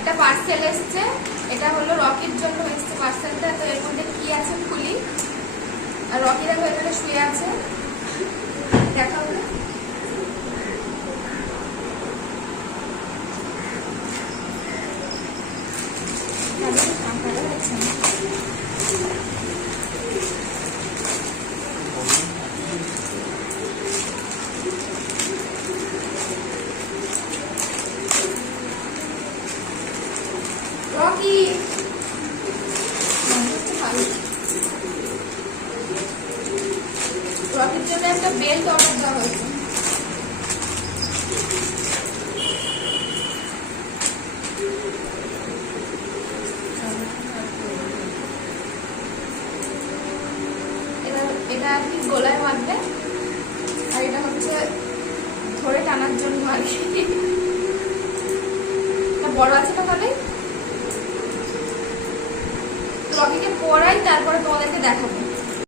একটা পার্সেল এসছে, এটা হলো রকির জন্য এসছে পার্সেলটা। তো এর মধ্যে কি আছে খুলি। আর রকি দেখো এখানে শুয়ে আছে, দেখা হলো। রকি রকির জন্য একটা বেল্ট অর্ডার দেওয়া হয়েছে। এটা আর কি গলায় বাঁধবে, আর এটা হচ্ছে ধরে টানার জন্য আর কি। বড় আছে তো ভালোই। রকিকে পরাই তারপরে তোমাদেরকে দেখাবো।